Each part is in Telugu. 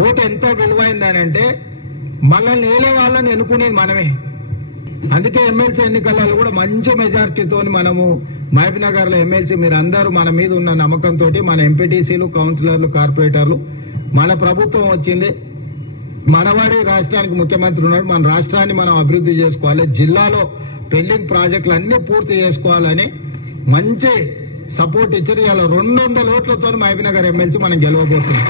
ఓటు ఎంత విలువైందని అంటే మనల్ని ఏలే వాళ్ళని ఎన్నుకునేది మనమే. అందుకే ఎమ్మెల్సీ ఎన్నికలలో కూడా మంచి మెజార్టీతో మనము మహబూబ్నగర్లో ఎమ్మెల్సీ మీరు అందరూ మన మీద ఉన్న నమ్మకంతో మన ఎంపీటీసీలు కౌన్సిలర్లు కార్పొరేటర్లు మన ప్రభుత్వం వచ్చింది. మనవాడి రాష్ట్రానికి ముఖ్యమంత్రి ఉన్నాడు. మన రాష్ట్రాన్ని మనం అభివృద్ధి చేసుకోవాలి. జిల్లాలో పెండింగ్ ప్రాజెక్టులు అన్ని పూర్తి చేసుకోవాలని మంచి సపోర్ట్ ఇచ్చారు ఇలా రెండు వందల ఓట్లతో మహబీనగర్ ఎమ్మెల్సీ మనం గెలవబోతున్నాం.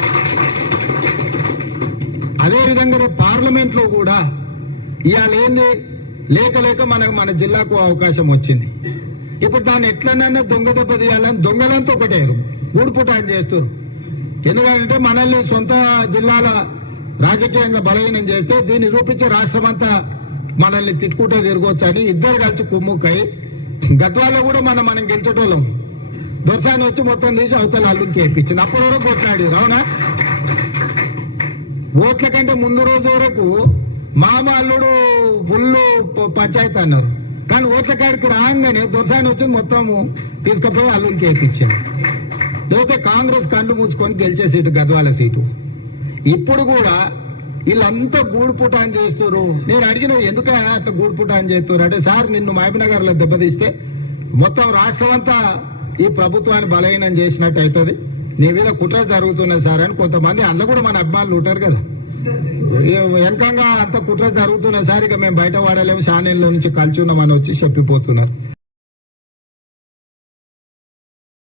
అదే విధంగా రేపు కూడా ఇవాళ ఏంది? లేక లేక మనకు మన జిల్లాకు అవకాశం వచ్చింది. ఇప్పుడు దాన్ని ఎట్లనైనా దొంగ దెబ్బ తీయాలని దొంగలంతా ఒకటేరు గూడుపుటాన్ని చేస్తారు. ఎందుకంటే మనల్ని సొంత జిల్లాల రాజకీయంగా బలహీనం చేస్తే దీన్ని చూపించే రాష్ట్రం అంతా మనల్ని తిట్టుకుంటే తిరగొచ్చు అని ఇద్దరు కలిసి కుమ్ముక్కై గద్వాలో కూడా మనం మనం గెలిచేటోళ్ళం. దొరసాని వచ్చి మొత్తం తీసి అవతల అల్లుని వేయించింది. అప్పటి వరకు కొట్లాడి అవునా? ఓట్ల కంటే ముందు రోజు వరకు మామ అల్లుడు ఫుల్లు ప- పంచాయతీ అన్నారు. కానీ ఓట్ల కాడికి రాగానే దొరసాని వచ్చి మొత్తము తీసుకుపోయి అల్లుని వేయించాం లేకపోతే కాంగ్రెస్ కళ్ళు మూసుకొని గెలిచే సీటు గద్వాల సీటు. ఇప్పుడు కూడా వీళ్ళంతా గూడుపుటాన్ చేస్తారు నేను అడిగిన ఎందుకైనా అట్లా గూడుపుటాన్ చేస్తారు అంటే సార్ నిన్ను మహబూబ్నగర్ దెబ్బతీస్తే మొత్తం రాష్ట్రం అంతా ఈ ప్రభుత్వాన్ని బలహీనం చేసినట్టు అవుతుంది. నీ మీద కుట్ర జరుగుతున్నది సార్ అని కొంతమంది అందులో కూడా మన అభిమానులు ఉంటారు కదా. వెనకంగా అంత కుట్ర జరుగుతున్న సార్ ఇక మేము బయట వాడలేము శానెల్లో నుంచి కలిసి ఉన్నామని వచ్చి చెప్పిపోతున్నారు.